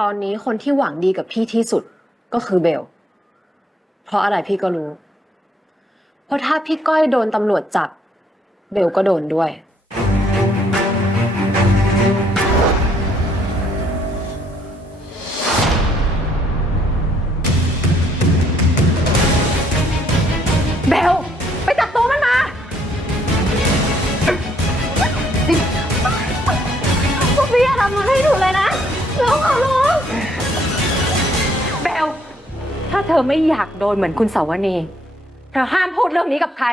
ตอนนี้คนที่หวังดีกับพี่ที่สุดก็คือเบล เพราะอะไรพี่ก็รู้ เพราะถ้าพี่ก้อยโดนตำรวจจับ เบลก็โดนด้วย เบล ไปจับตัวมันมาพวกพี่อย่าทำมันให้หนูเลยนะหนูขอร้อง เธอไม่อยากโดนเหมือนคุณสาวนีเธอห้ามพูดเรื่องนี้กับใคร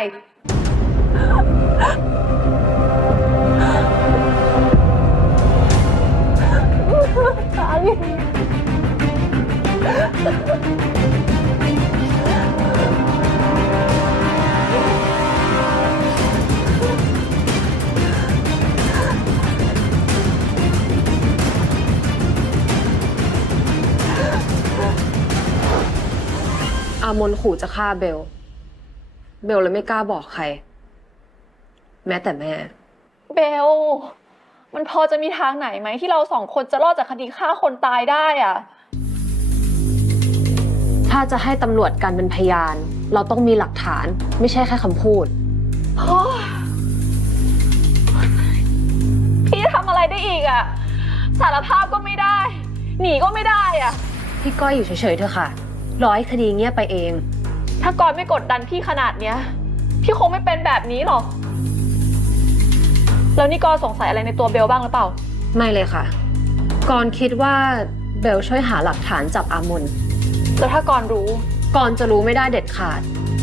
อามนขู่จะฆ่าเบล เบลเลยไม่กล้าบอกใคร แม้แต่แม่ เบล มันพอจะมีทางไหนไหมที่เราสองคนจะรอดจากคดีฆ่าคนตายได้อะถ้าจะให้ตำรวจกันเป็นพยาน เราต้องมีหลักฐานไม่ใช่แค่คำพูดโอ๊ยพี่ทำอะไรได้อีกอะสารภาพก็ไม่ได้ หนีก็ไม่ได้อะพี่ก้อยอยู่เฉยๆเถอะค่ะ รอให้คดีเงียบไปเอง ถ้ากอนไม่กดดันพี่ขนาดเนี้ย พี่คงไม่เป็นแบบนี้หรอก แล้วนี่กอนสงสัยอะไรในตัวเบลบ้างหรือเปล่า ไม่เลยค่ะก่อนคิดว่าเบลช่วยหาหลักฐานจับอามนแล้วถ้ากอนรู้ก่อนจะรู้ไม่ได้เด็ดขาด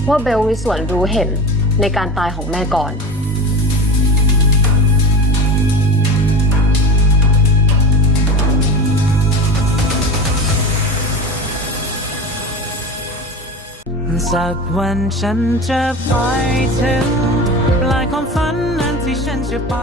ว่าเบลมีส่วนรู้เห็นในการตายของแม่ก่อ สักวันฉันจะไปถึง ปลายความฝันนั้นที่ฉันจะไป